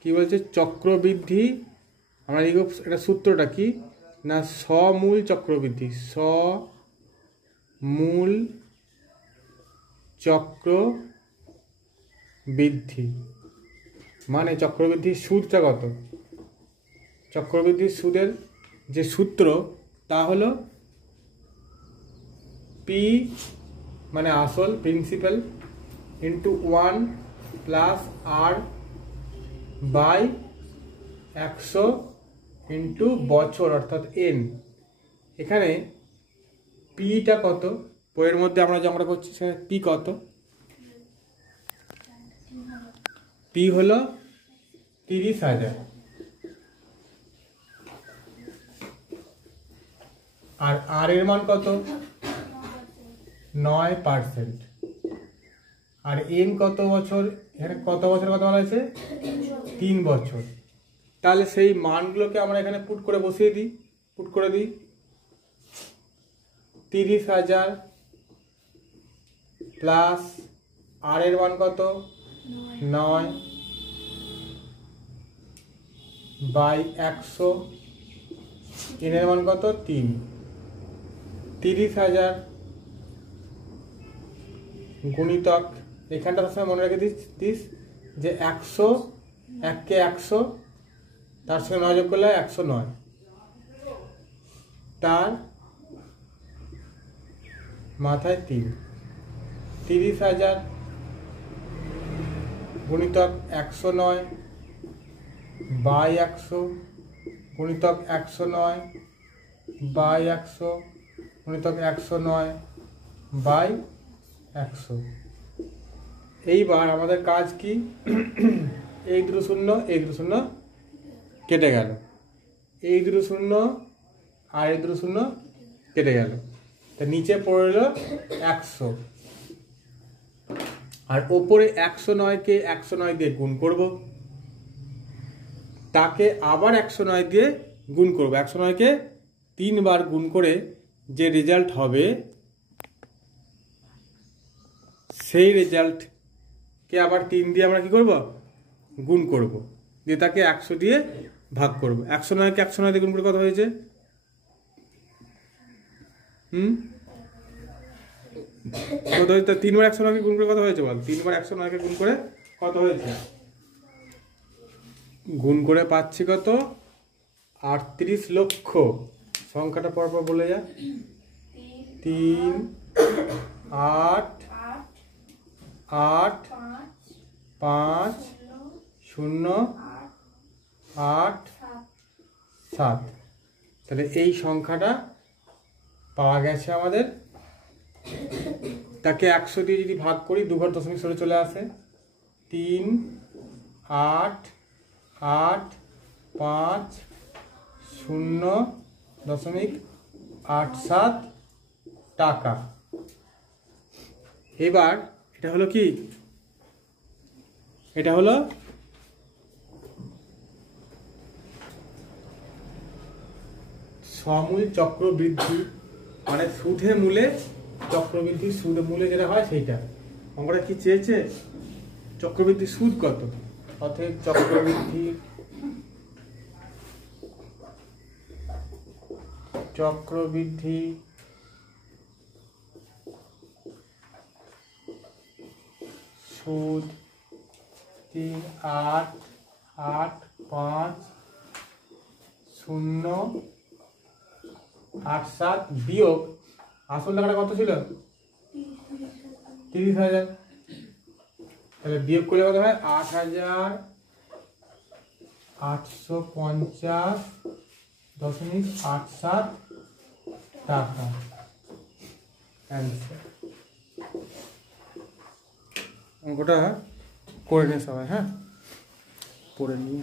কি বলছে চক্রবৃদ্ধি, আমরা লিখব এটা সূত্রটা কি না সমূল চক্রবৃদ্ধি, সমূল চক্রবৃদ্ধি মানে চক্রবৃদ্ধির সুদটা কত, চক্রবৃদ্ধির সুদের যে সূত্র তা হলো পি মানে আসল principal into 1 plus R by 100 into বছর অর্থাৎ এন। এখানে পিটা কত বইয়ের মধ্যে আমরা যেমনটা করছি সেখানে পি কত, পি হলো 30,000 আর আর এর মান কত 9%। আর এন কত বছর, এখানে কত বছর কথা বলা হয়েছে 3 বছর। তাহলে সেই মানগুলোকে আমরা এখানে পুট করে বসিয়ে দিই, পুট করে দিই 30,000 প্লাস আর এর মান কত 9 বাই 100, এন এর মান কত 3, 30,000 গুণিতক এখানটা সবসময় মনে রেখে দিস যে 100 1 কে 100 তার সঙ্গে 9 যোগ করলে 109, তার মাথায় 3, 30,000 গুণিতক 109 বাই 100 গুণিতক 109 বাই 100 গুণিতক 109 বাই 100। এইবার আমাদের কাজ কি এই দুটো শূন্য এই দুটো শূন্য কেটে গেল, এই দুটো শূন্য আর এই দুটো শূন্য কেটে গেল, তা নিচে পড়ে এলো 100 আর ওপরে 109কে 109 দিয়ে গুণ করব, তাকে আবার 109 দিয়ে গুণ করব, 109কে 3 বার গুণ করে যে রেজাল্ট হবে সেই রেজাল্টকে আবার 3 দিয়ে আমরা কি করব গুণ করব, দিয়ে তাকে 100 দিয়ে ভাগ করব। 109কে 109 দিয়ে গুণ করে কত হয়েছে 3 বার 109কে গুণ করে কত হয়েছে বল, 3 বার 109কে গুণ করে কত হয়েছে, গুণ করে পাচ্ছি কত 38 লক্ষ। সংখ্যাটা পরপর বলে যা 3 8 8 5 0 8 7। তাহলে এই সংখ্যাটা পাওয়া গেছে আমাদের, তাকে 100 দিয়ে যদি ভাগ করি 2 ঘর দশমিক সরে চলে আসে 3 8 8 5 0.87 টাকা। এবার এটা হলো কি, এটা হলো সমূল চক্রবৃদ্ধি মানে সুদে মূলে চক্রবৃদ্ধি, সুদে মূলে যেটা হয় সেইটা। অঙ্কটা কি চেয়েছে চক্রবৃদ্ধির সুদ কত, অতএব চক্রবৃদ্ধির সুদ 3 8 8 5 0.87 বিয়োগ আসল টাকাটা কত ছিল 30,000, তাহলে বিয়োগ করলে কত হয় 8,850.87 টাকা অ্যান্সার। অঙ্কটা করে নে সবাই, হ্যাঁ পড়ে নিয়ে।